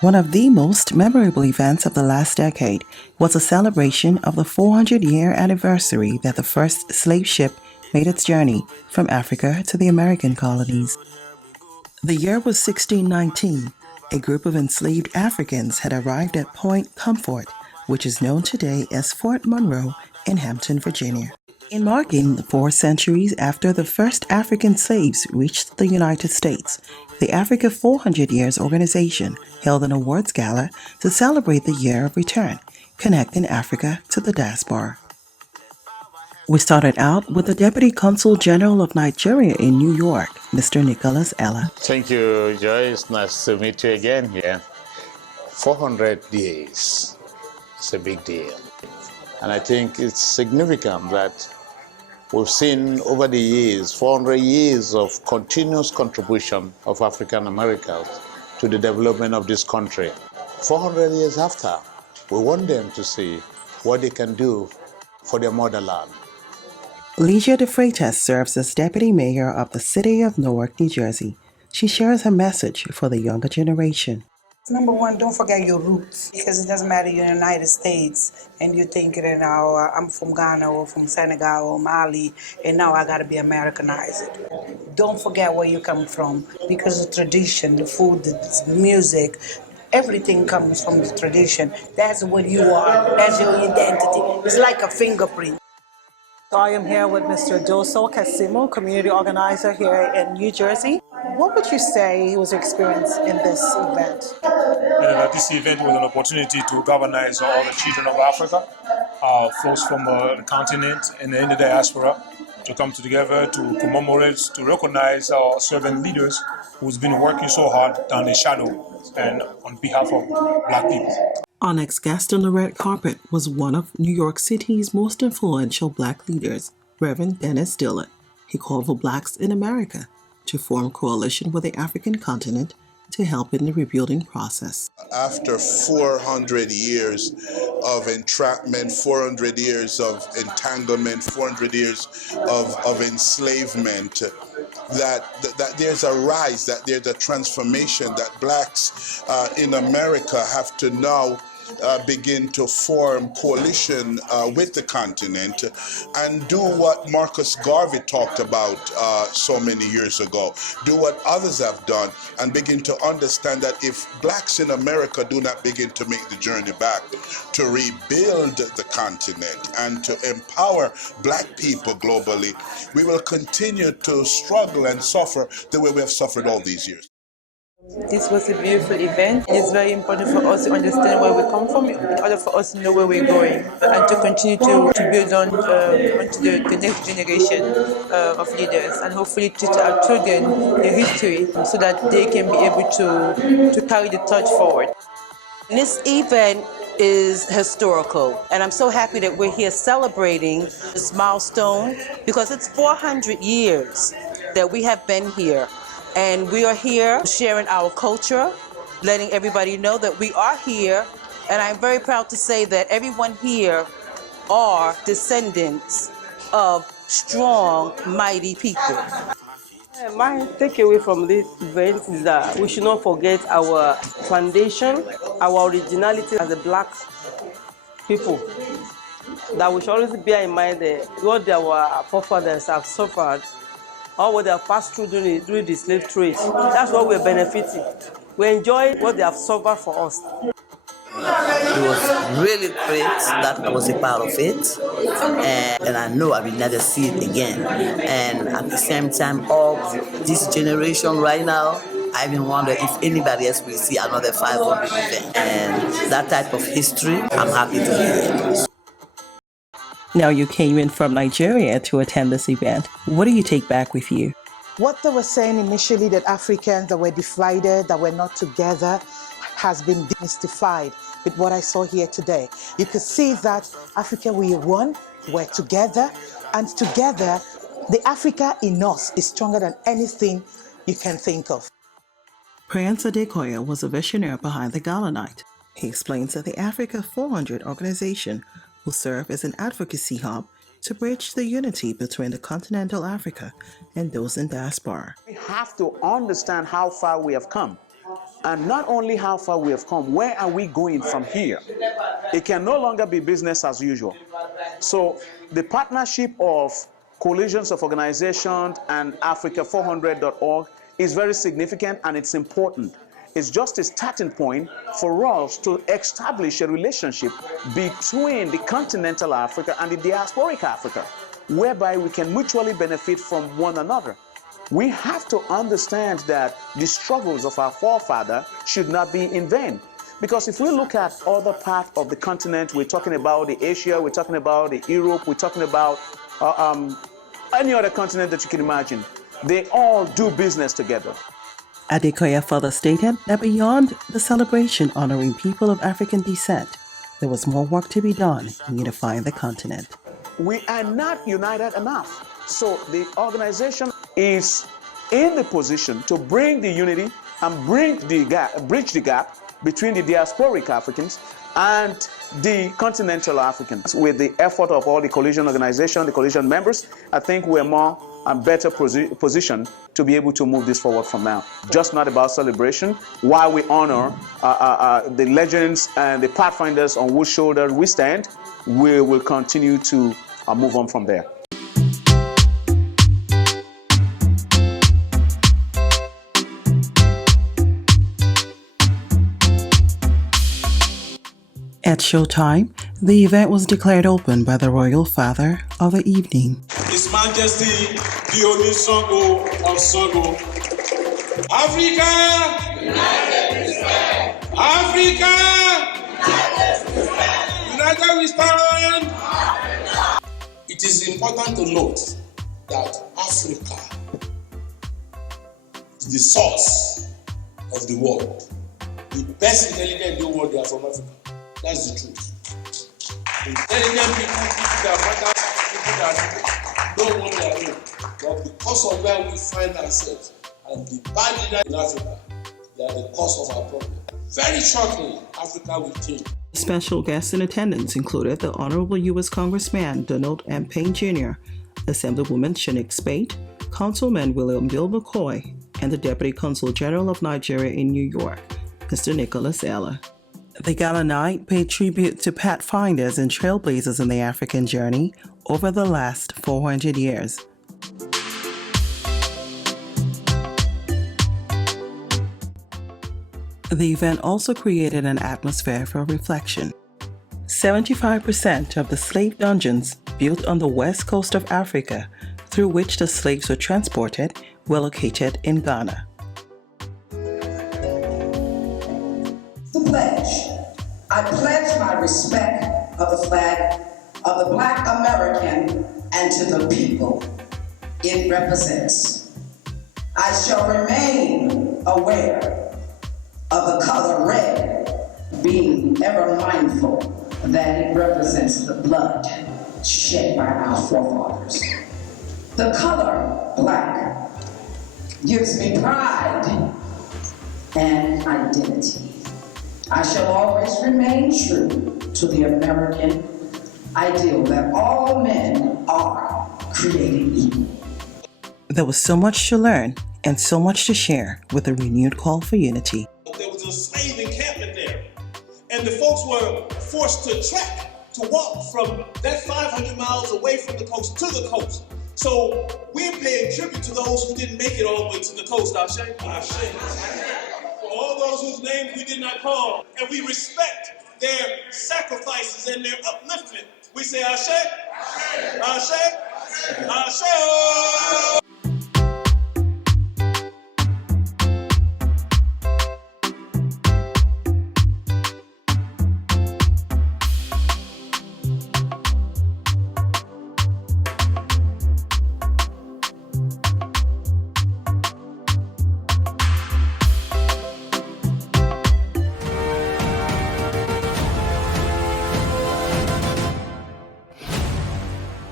One of the most memorable events of the last decade was a celebration of the 400-year anniversary that the first slave ship made its journey from Africa to the American colonies. The year was 1619. A group of enslaved Africans had arrived at Point Comfort, which is known today as Fort Monroe in Hampton, Virginia. In marking the 4 centuries after the first African slaves reached the United States, the Africa 400 Years Organization held an awards gala to celebrate the year of return, connecting Africa to the diaspora. We started out with the Deputy Consul General of Nigeria in New York, Mr. Nicholas Ella. Thank you, Joyce. Nice to meet you again here. 400 years. It's a big deal. And I think it's significant that we've seen over the years, 400 years of continuous contribution of African Americans to the development of this country. 400 years after, we want them to see what they can do for their motherland. Leisure De Freitas serves as Deputy Mayor of the City of Newark, New Jersey. She shares her message for the younger generation. Number one, don't forget your roots, because it doesn't matter you're in the United States and you're thinking, I'm from Ghana or from Senegal or Mali, and now I got to be Americanized. Don't forget where you come from, because the tradition, the food, the music, everything comes from the tradition. That's what you are. That's your identity. It's like a fingerprint. I am here with Mr. Doso Casimo, community organizer here in New Jersey. What would you say was your experience in this event? This event was an opportunity to galvanize all the children of Africa, folks from the continent and in the diaspora, to come together to commemorate, to recognize our servant leaders who's been working so hard down the shadow and on behalf of Black people. Our next guest on the red carpet was one of New York City's most influential Black leaders, Reverend Dennis Dillard. He called for Blacks in America to form a coalition with the African continent to help in the rebuilding process. After 400 years of entrapment, 400 years of entanglement, 400 years of enslavement, that there's a rise, that there's a transformation, that Blacks in America have to now begin to form coalition with the continent and do what Marcus Garvey talked about so many years ago, do what others have done, and begin to understand that if Blacks in America do not begin to make the journey back to rebuild the continent and to empower Black people globally, we will continue to struggle and suffer the way we have suffered all these years. This was a beautiful event. It's very important for us to understand where we come from in order for us to know where we're going and to continue to build on onto the next generation of leaders, and hopefully teach our children the history so that they can be able to carry the torch forward. This event is historical, and I'm so happy that we're here celebrating this milestone, because it's 400 years that we have been here. And we are here sharing our culture, letting everybody know that we are here. And I'm very proud to say that everyone here are descendants of strong, mighty people. My takeaway from this event is that we should not forget our foundation, our originality as a Black people. That we should always bear in mind that what our forefathers have suffered, or what they have passed through during the slave trade. That's what we're benefiting. We enjoy what they have suffered for us. It was really great that I was a part of it, and I know I will never see it again. And at the same time, all this generation right now, I even wonder if anybody else will see another 500 event. And that type of history, I'm happy to be here. Now you came in from Nigeria to attend this event. What do you take back with you? What they were saying initially, that Africans that were divided, that were not together, has been demystified with what I saw here today. You could see that Africa, we are one, we're together, and together, the Africa in us is stronger than anything you can think of. Prince Adekoya was a visionary behind the gala night. He explains that the Africa 400 organization will serve as an advocacy hub to bridge the unity between the continental Africa and those in diaspora. We have to understand how far we have come And not only how far we have come, where are we going from here? It can no longer be business as usual. So the partnership of coalitions of organizations and Africa400.org is very significant, and it's important. It's just a starting point for us to establish a relationship between the continental Africa and the diasporic Africa, whereby we can mutually benefit from one another. We have to understand that the struggles of our forefathers should not be in vain. Because if we look at other parts of the continent, we're talking about the Asia, we're talking about the Europe, we're talking about any other continent that you can imagine. They all do business together. Adekoya further stated that beyond the celebration honoring people of African descent, there was more work to be done in unifying the continent. We are not united enough. So the organization is in the position to bring the unity and bridge the gap between the diasporic Africans and the continental Africans. With the effort of all the coalition organizations, the coalition members, I think we're more and better positioned to be able to move this forward from now. Just not about celebration. While we honor the legends and the pathfinders on whose shoulder we stand, we will continue to move on from there. At showtime, the event was declared open by the royal father of the evening. His Majesty Dionis Sango of Sango. Africa! United we stand! Africa! United we stand! Africa! It is important to note that Africa is the source of the world. The best intelligent in the world, they are from Africa. That's the truth. Intelligent people that matter, people that know what they are doing. But because of where we find ourselves and the bad leaders in Africa, they are the cause of our problem. Very shortly, Africa will change. Special guests in attendance included the Honorable U.S. Congressman Donald M. Payne Jr., Assemblywoman Shanique Spate, Councilman William Bill McCoy, and the Deputy Consul General of Nigeria in New York, Mr. Nicholas Ella. The gala night paid tribute to pathfinders and trailblazers in the African journey over the last 400 years. The event also created an atmosphere for reflection. 75% of the slave dungeons built on the west coast of Africa, through which the slaves were transported, were located in Ghana. The pledge. I pledge my respect of the flag of the Black American and to the people it represents. I shall remain aware of the color red, being ever mindful that it represents the blood shed by our forefathers. The color black gives me pride and identity. I shall always remain true to the American ideal that all men are created equal. There was so much to learn and so much to share with a renewed call for unity. There was a slave encampment there, and the folks were forced to trek, to walk from that 500 miles away from the coast to the coast. So we're paying tribute to those who didn't make it all the way to the coast, Ashe. For all those whose names we did not call, and we respect their sacrifices and their upliftment. We say Ashe, Ashe, Ashe.